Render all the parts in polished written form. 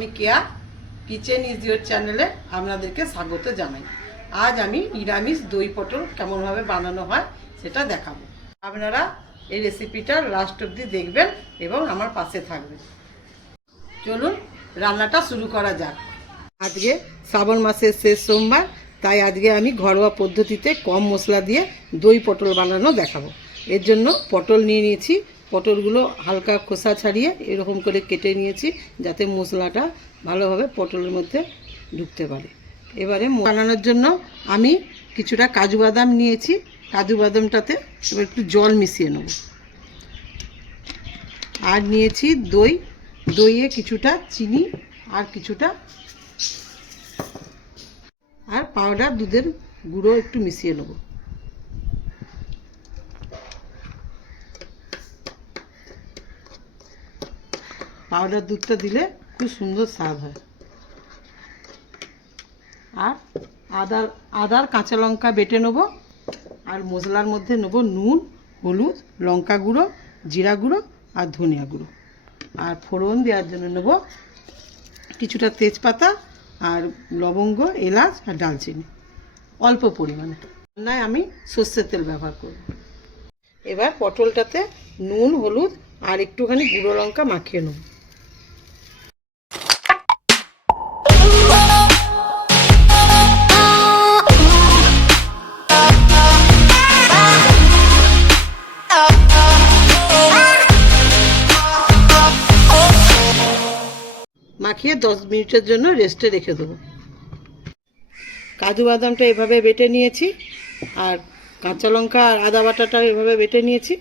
আমি কেয়া kitchen is your চ্যানেলে আপনাদেরকে স্বাগত জানাই। আজ আমি নিরামিষ দই পটল কেমনভাবে বানানো হয় সেটা দেখাবো। আপনারা এই রেসিপিটা লাস্ট অবধি দেখবেন এবং আমার পাশে থাকবেন। চলুন রান্নাটা শুরু করা যাক। আজকে শ্রাবণ মাসের শেষ সোমবার, তাই আজকে আমি ঘরোয়া পদ্ধতিতে কম মশলা দিয়ে দই পটল বানানো দেখাবো। এর জন্য পটল নিয়ে নিয়েছি। পটলগুলো হালকা খোসা ছাড়িয়ে এরকম করে কেটে নিয়েছি, যাতে মশলাটা ভালোভাবে পটলের মধ্যে ঢুকতে পারে। এবারে বানানোর জন্য আমি কিছুটা কাজু বাদাম নিয়েছি। কাজু বাদামটাতে এবার একটু জল মিশিয়ে নেব। আর নিয়েছি দই। দইয়ে কিছুটা চিনি আর কিছুটা আর পাউডার দুধের গুঁড়ো একটু মিশিয়ে নেব। পাউডার দুধটা দিলে খুব সুন্দর স্বাদ হয়। আর আদার কাঁচা লঙ্কা বেটে নেব। আর মশলার মধ্যে নেব নুন, হলুদ, লঙ্কা গুঁড়ো, জিরা গুঁড়ো আর ধনিয়া গুঁড়ো। আর ফোড়ন দেওয়ার জন্য নেব কিছুটা তেজপাতা আর লবঙ্গ, এলাচ আর দারচিনি অল্প পরিমাণে। রান্নায় আমি সর্ষের তেল ব্যবহার করব। এবার পটলটাতে নুন, হলুদ আর একটুখানি গুঁড়ো লঙ্কা মাখিয়ে নেব। মাখিয়ে 10 মিনিটের জন্য রেস্টে রেখে দেবো। কাজু বাদামটা এভাবে বেটে নিয়েছি, আর কাঁচা লঙ্কা আর আদা বাটাটা এভাবে বেটে নিয়েছি।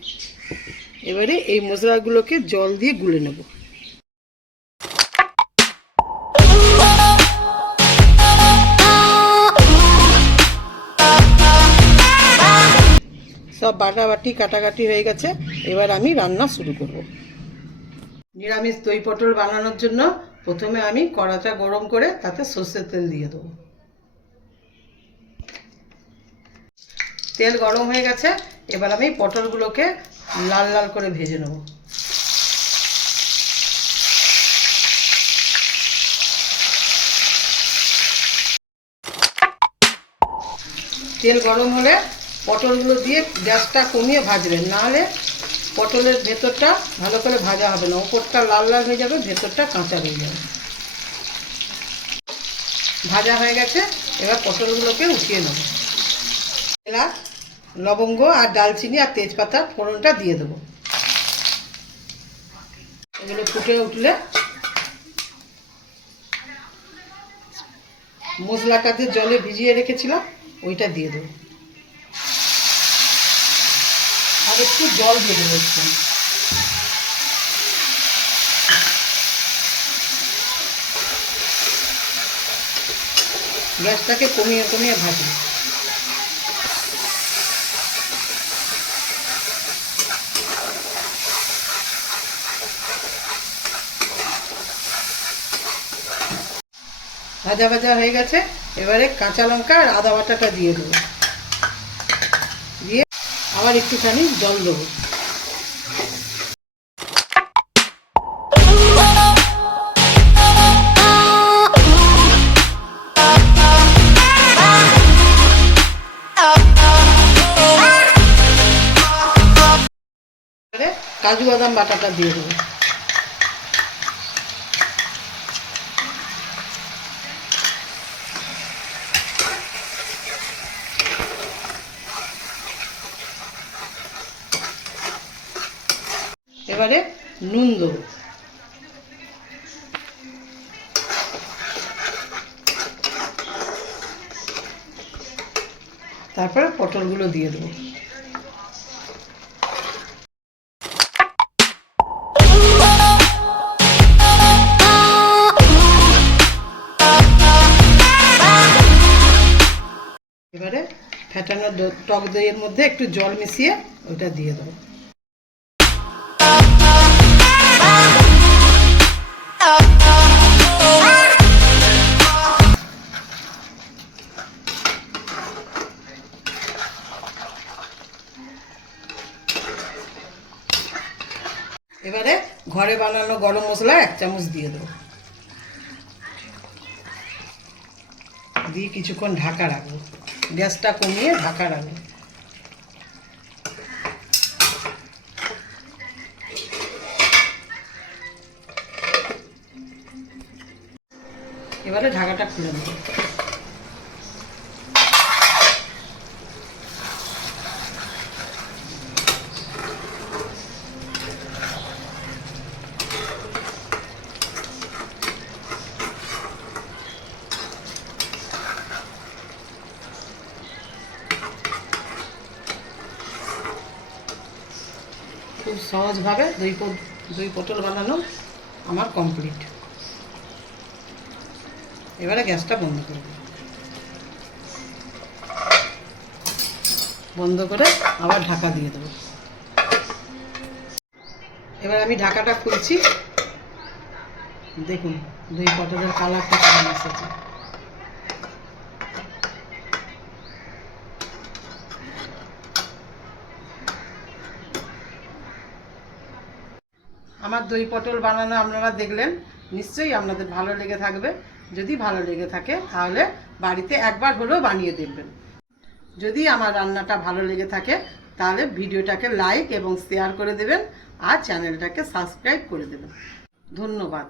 এবারে এই মশলাগুলোকে জল দিয়ে গুলে নেব। সব বাটাবাটি কাটাকাটি হয়ে গেছে। এবার আমি রান্না শুরু করব। নিরামিষ দই পটল বানানোর জন্য প্রথমে আমি কড়াটা গরম করে তাতে সর্ষের তেল দিয়ে দেবো। তেল গরম হয়ে গেছে। এবার আমি পটলগুলোকে লাল লাল করে ভেজে নেব। তেল গরম হলে পটলগুলো দিয়ে গ্যাসটা কমিয়ে ভাজবেন, নাহলে পটলের ভেতরটা ভালো করে ভাজা হবে না। উপরটা লাল লাল হয়ে যাবে, ভেতরটা কাঁচা হয়ে যাবে। ভাজা হয়ে গেছে। এবার পটলগুলোকে উঠিয়ে নেব। এলাচ, লবঙ্গ আর দালচিনি আর তেজপাতা ফোড়নটা দিয়ে দেবো। এগুলো ফুটে উঠলে মশলাটা যে জলে ভিজিয়ে রেখেছিলাম ওইটা দিয়ে দেবো। আর একটু জল দিয়ে দেবো। গ্যাসটাকে কমিয়ে কমিয়ে ভাজি। ভাজা ভাজা হয়ে গেছে। এবারে কাঁচা লঙ্কা আর আদা বাটাটা দিয়ে দেবো। দিয়ে আবার একটুখানি জল দেবো। কাজু বাদাম বাটাটা দিয়ে দেবো। এবারে নুন দেবো। তারপরে পটলগুলো দিয়ে দেবো। এবারে ফেটানো টক দইয়ের মধ্যে একটু জল মিশিয়ে ওটা দিয়ে দেবো। এবারে ঘরে বানানো গরম মশলা 1 চামচ দিয়ে দেবো। দিয়ে কিছুক্ষণ ঢাকা রাখবো, গ্যাসটা কমিয়ে ঢাকা রাখবো। এবারে ঢাকাটা খুলে দেবো। খুব সহজভাবে দই পটল বানানো আমার কমপ্লিট। এবারে গ্যাসটা বন্ধ করে দেব, বন্ধ করে আবার ঢাকা দিয়ে দেবো। এবার আমি ঢাকাটা খুলছি, দেখুন দই পটলের কালারটা কেমন এসেছে। আমার দই পটল বানানো আপনারা দেখলেন, নিশ্চয়ই আপনাদের ভালো লেগে থাকবে। যদি ভালো লেগে থাকে তাহলে বাড়িতে একবার হলেও বানিয়ে দেখবেন। যদি আমার রান্নাটা ভালো লেগে থাকে তাহলে ভিডিওটাকে লাইক এবং শেয়ার করে দেবেন আর চ্যানেলটাকে সাবস্ক্রাইব করে দেবেন। ধন্যবাদ।